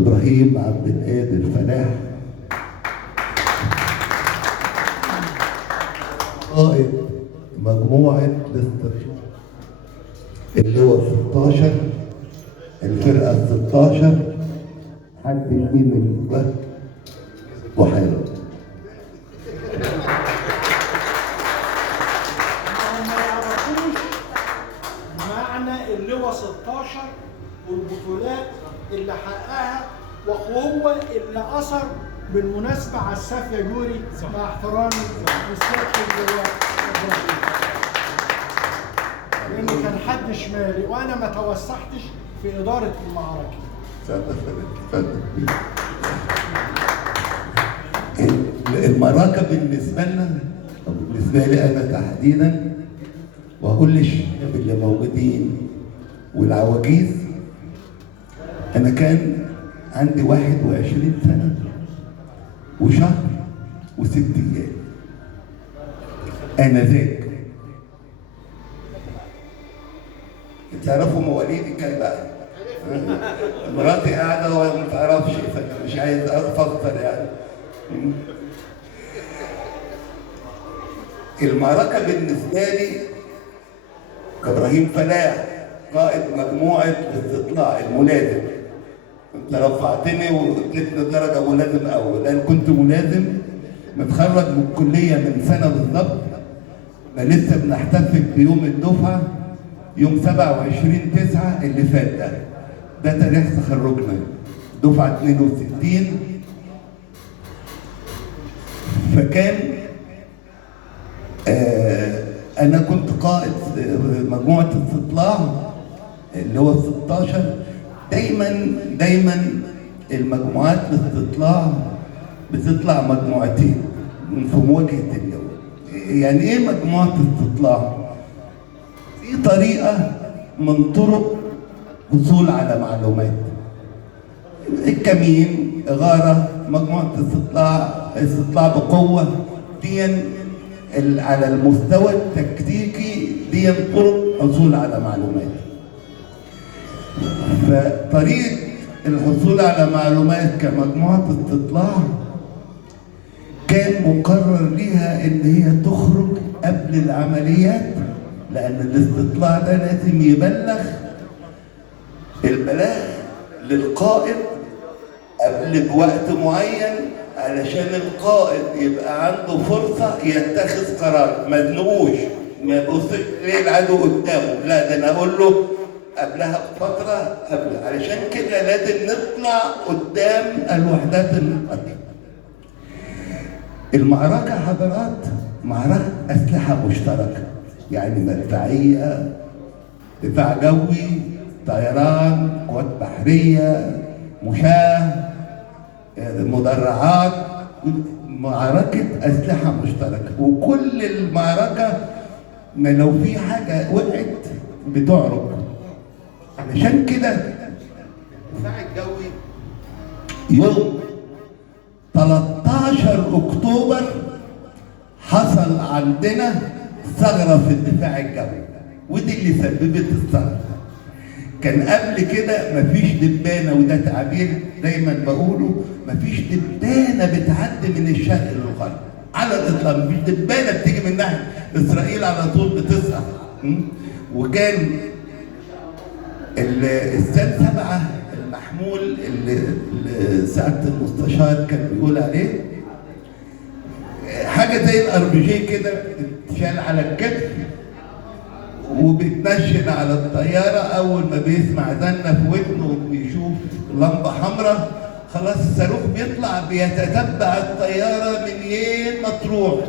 إبراهيم عبد القادر فلاح، قائد مجموعة الاسترشاد اللي هو 16 الفرقة 16 حد يمين من بحيرة. ما يعرفوش معنى اللواء 16 والبطولات اللي حققها، وهو اللي اثر بالمناسبه على الساف يا جوري مع احترامي للسياده اللواء ابراهيم، لانه كان حد شمالي وانا ما توسعتش في اداره المعركه. المعركة بالنسبة لنا أو بالنسبة لي أنا تحديدا، وأقول للشباب اللي موجودين والعواجيز، أنا كان عندي 21 سنة وشهر و6 أيام. أنا ذاك تعرفوا مواليدي كام بقى؟ مراتي قاعدة وما تعرفش، فأنا مش عايز أفكر يعني. المعركة بالنسبة لي كإبراهيم فلاح قائد مجموعة الاستطلاع الملازم، انت رفعتني واديتني درجة ملازم أول، أنا كنت ملازم متخرج من الكلية من سنة بالظبط، احنا لسه بنحتفل بيوم الدفعة يوم 27/9 اللي فات ده تاريخ تخرجنا دفعة 62. فكان أنا كنت قائد مجموعة استطلاع اللي هو 16. دايما المجموعات الاستطلاع بتطلع مجموعتين في مواجهة اللواء. يعني إيه مجموعة استطلاع؟ دي طريقة من طرق حصول على معلومات. الكمين، إغارة، مجموعة استطلاع بقوة، دي على المستوى التكتيكي دي طرق حصول على معلومات. فطريقة الحصول على معلومات كمجموعة استطلاع كان مقرر ليها إن هي تخرج قبل العمليات، لأن الاستطلاع ده لازم يبلغ البلاغ للقائد قبل بوقت معين، علشان القائد يبقى عنده فرصة يتخذ قرار، ما تزنقوش، ما يبصش ليه العدو قدامه، لا ده انا اقول له قبلها بفترة قبل، علشان كده لازم نطلع قدام الوحدات المقاتلة. المعركة حضرات معركة أسلحة مشتركة، يعني مدفعية، دفاع جوي، طيران، قوات بحرية، مشاة، مدرعات، معركة أسلحة مشتركة. وكل المعركة ما لو في حاجة وقعت بتعرق، علشان كده الدفاع الجوي يوم 13 أكتوبر حصل عندنا ثغرة في الدفاع الجوي، ودي اللي سببت الثغرة. كان قبل كده مفيش دبانة، وده تعبير دايما بقوله، مفيش دبانة بتعدي من الشرق للغرب على الإطلاق، مفيش دبانة بتيجي من ناحية إسرائيل على طول بتسقط. وكان السال 7 المحمول اللي سعادة المستشار كان بيقول عليه حاجة زي الأربجي كده، بتتشال على الكتف وبيتنشن على الطيارة. أول ما بيسمع زنة في ودنه وبيشوف لمبة حمراء خلاص الصاروخ بيطلع بيتتبع الطيارة منين ما تروح،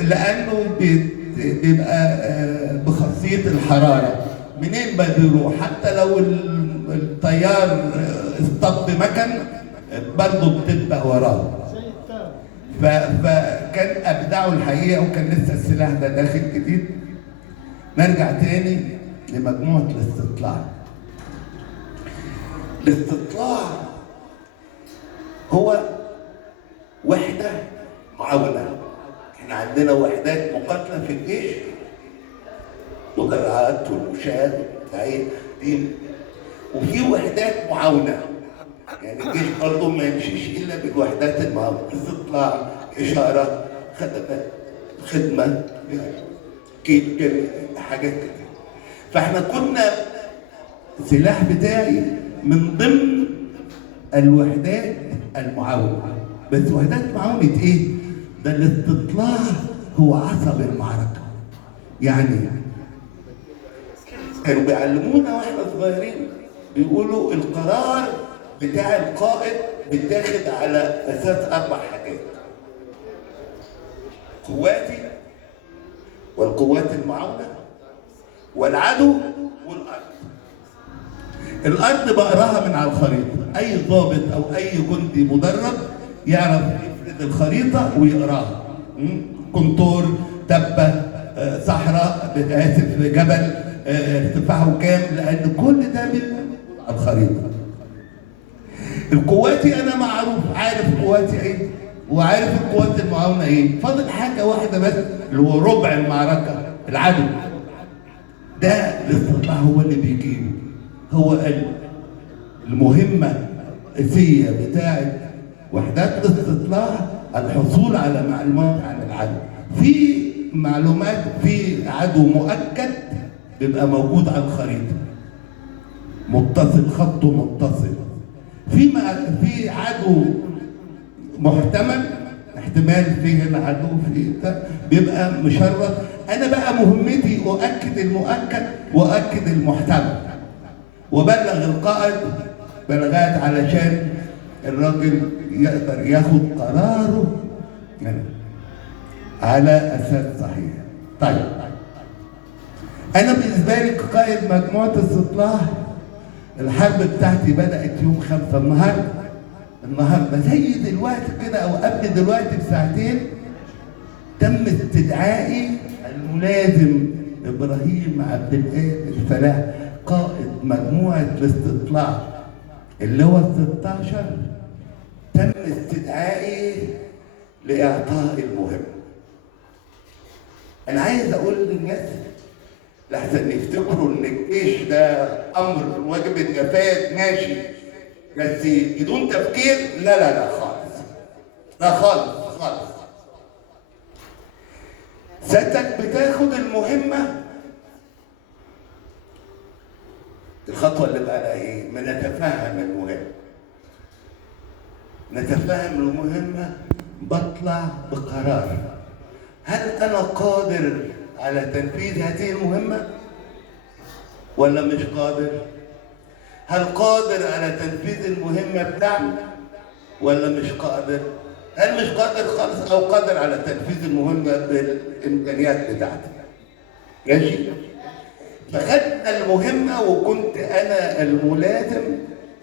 لأنه بيبقى بخاصية الحرارة منين ما بيروح، حتى لو الطيار اصطب مكن برضه بتتبع وراه. فكان ابدعوا الحقيقه، وكان لسه السلاح ده داخل جديد. نرجع تاني لمجموعه الاستطلاع. الاستطلاع هو وحده معاونه. احنا عندنا وحدات مقاتله في الجيش، مدرعات والمشاة والتعيين، وفي وحدات وحدات معاونه. يعني الجيش برضه ما يمشيش الا بالوحدات المعاونه، استطلاع، اشاره، خدمه، حاجات كده. فاحنا كنا السلاح بتاعي من ضمن الوحدات المعاونه. بس وحدات معاونه ايه؟ ده الاستطلاع هو عصب المعركه. يعني كانوا بيعلمونا واحنا صغيرين، بيقولوا القرار بتاع القائد بيتاخد على اساس 4 حاجات: قواتي، والقوات المعاونه، والعدو، والارض. الارض بقراها من على الخريطه، اي ضابط او اي جندي مدرب يعرف يفرد الخريطه ويقراها. كونتور، تبه، صحراء، اسف، جبل، ارتفاعه كام، لان كل ده بيبقى على الخريطه. القواتي انا معروف، عارف قواتي ايه وعارف القوات المعاونه ايه. فاضل حاجه واحده بس اللي هو ربع المعركه، العدو. ده الاستطلاع هو اللي بيجيبه. هو المهمه الاساسيه بتاعه وحدات الاستطلاع الحصول على معلومات عن العدو. في معلومات، في عدو مؤكد بيبقى موجود على الخريطه، متصل، خطه متصل. في عدو محتمل، احتمال فيه العدو في ده بيبقى مشرد. انا بقى مهمتي اؤكد المؤكد واؤكد المحتمل، وبلغ القائد بلاغات علشان الراجل يقدر ياخد قراره على اساس صحيح. طيب انا بالنسبه لي كقائد مجموعه استطلاع، الحرب بتاعتي بدات يوم 5 النهارده زي دلوقتي كده او قبل دلوقتي بساعتين تم استدعائي الملازم ابراهيم عبد القادر فلاح، قائد مجموعه الاستطلاع اللي هو 16. تم استدعائي لاعطاء المهمه. انا عايز اقول للناس لحسن يفتكروا ان الجيش ده امر واجب النفاذ ماشي بس بدون تفكير، لا خالص، لا خالص خالص. سيادتك بتاخد المهمه، الخطوه اللي بعدها ايه؟ ما نتفهم المهمه، نتفهم المهمه، بطلع بقرار. هل انا قادر على تنفيذ هذه المهمة ولا مش قادر؟ هل قادر على تنفيذ المهمة بتاعنا ولا مش قادر؟ هل مش قادر خالص أو قادر على تنفيذ المهمة بالإمكانيات بتاعتي؟ ماشي؟ فخدنا المهمة وكنت أنا الملازم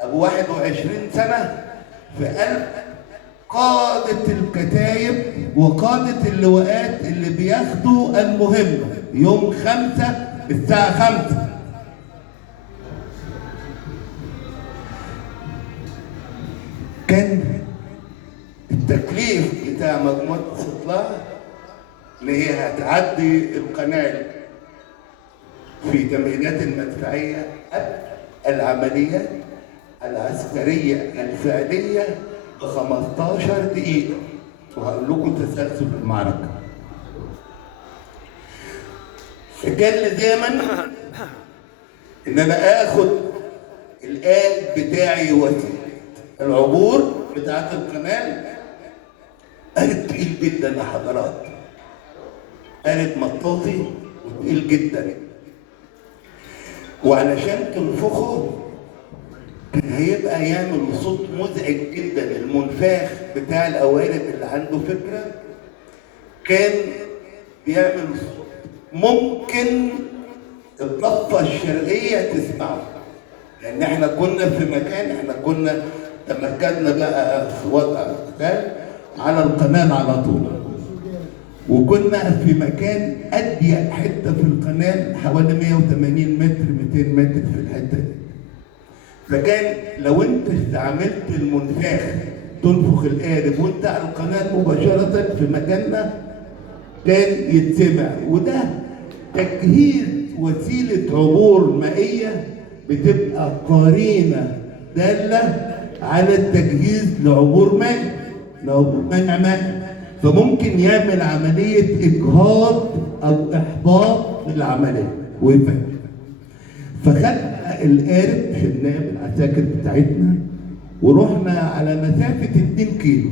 أبو 21 سنة في قلب قادة الكتايب وقادة اللواءات اللي بياخدوا المهمة يوم 5 الساعة 5. كان التكليف بتاع مجموعة الاستطلاع اللي هي هتعدي القناة في تمرينات المدفعية قبل العمليات العسكرية الفعلية ب 15 دقيقة، وهقول لكم تسلسل المعركة. فكان لزاما ان انا اخد الآل بتاعي وسيلة العبور بتاعت القناة. قالب تقيل جدا يا حضرات، قالب مطاطي وتقيل جدا، وعلشان تنفخه كان هيبقى يعمل صوت مزعج جدا. المنفاخ بتاع القوالب اللي عنده فكره كان بيعمل صوت ممكن الضفه الشرقيه تسمعه، لان احنا كنا في مكان، احنا كنا تمكنا بقى في وضع قتال على القناه على طول، وكنا في مكان اضيق حته في القناه حوالي 180 متر 200 متر في الحته دي. فكان لو انت استعملت المنفاخ تنفخ القارب وانت على القناه مباشره في مكاننا كان يتسمع. وده تجهيز وسيله عبور مائيه بتبقى قرينة دالة على التجهيز لعبور منع ماء، فممكن يعمل عملية إجهاض أو إحباط للعملية ويفهم. فخدنا القارب شلناه بالعساكر بتاعتنا ورحنا على مسافة 2 كيلو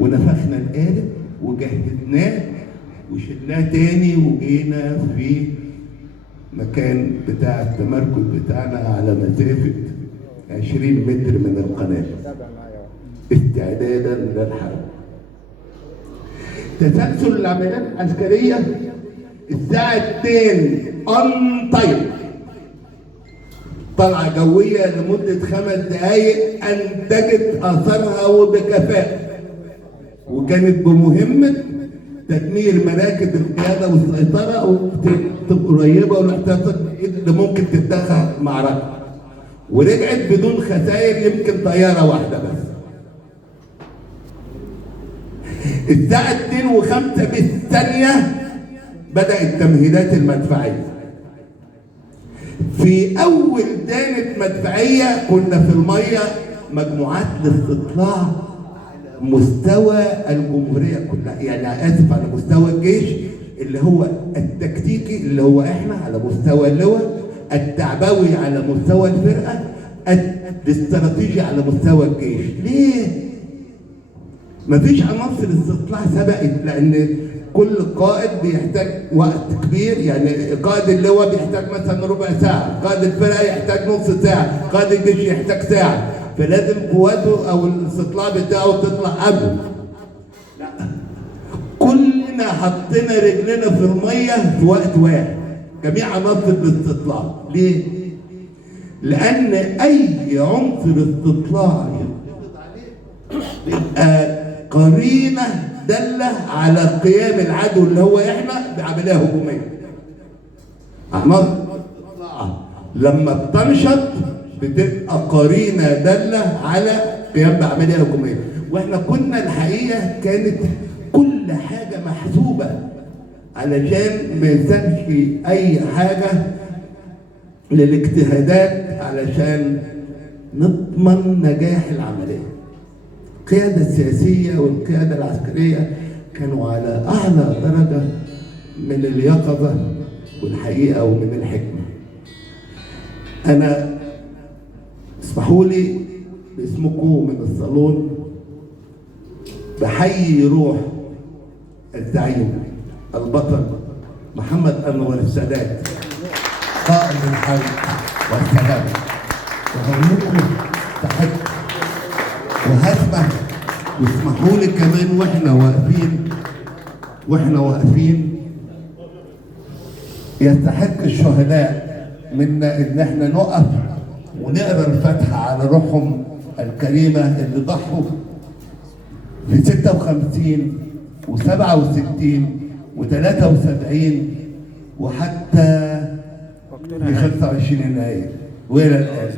ونفخنا القارب وجهزناه وشلناه تاني وجينا في مكان بتاع التمركز بتاعنا على مسافة 20 متر من القناة استعدادا للحرب. تسلسل العمليات العسكرية الساعة 2 on time طلعة جوية لمدة 5 دقايق أنتجت آثارها وبكفاءة، وكانت بمهمة تدمير مراكز القيادة والسيطرة قريبة والاحتياطات اللي ممكن تتدخل معركة، ورجعت بدون خسائر يمكن طيارة واحدة بس. الساعة 2:05 بالثانية بدأت التمهيدات المدفعية. في أول دانة مدفعية كنا في المية مجموعات الاستطلاع على مستوى الجمهورية كلها، يعني آسف على مستوى الجيش اللي هو التكتيكي اللي هو احنا على مستوى اللواء، التعبوي على مستوى الفرقة، الاستراتيجي على مستوى الجيش. ليه؟ مفيش عناصر استطلاع سبقت، لأن كل قائد بيحتاج وقت كبير، يعني قائد اللواء بيحتاج مثلا ربع ساعة، قائد الفرقة يحتاج نص ساعة، قائد الجيش يحتاج ساعة، فلازم قواته أو الاستطلاع بتاعه تطلع قبل. لا، كلنا حطينا رجلنا في المية في وقت واحد، جميع عناصر الاستطلاع. ليه؟ لأن أي عنصر استطلاع بيبقى قرينة دالة على قيام العدو اللي هو احنا بعملية هجومية. عناصر لما بتنشط بتبقى قرينة دالة على قيام بعملية هجومية، واحنا كنا الحقيقة كانت كل حاجة محسوبة علشان ما يسالش أي حاجة للاجتهادات علشان نضمن نجاح العملية. القيادة السياسية والقيادة العسكرية كانوا على أعلى درجة من اليقظة والحقيقة ومن الحكمة. أنا اسمحوا لي باسمكم من الصالون بحيي روح الزعيم البطل محمد أنور السادات قائد الحرب والسلام، وهقول لكم تحية وهسمح واسمحوا لي كمان واحنا واقفين يستحق الشهداء منا ان احنا نقف ونقرا الفاتحه على روحهم الكريمه اللي ضحوا في 56 و67 و73 وحتى في 25 يناير والى الان.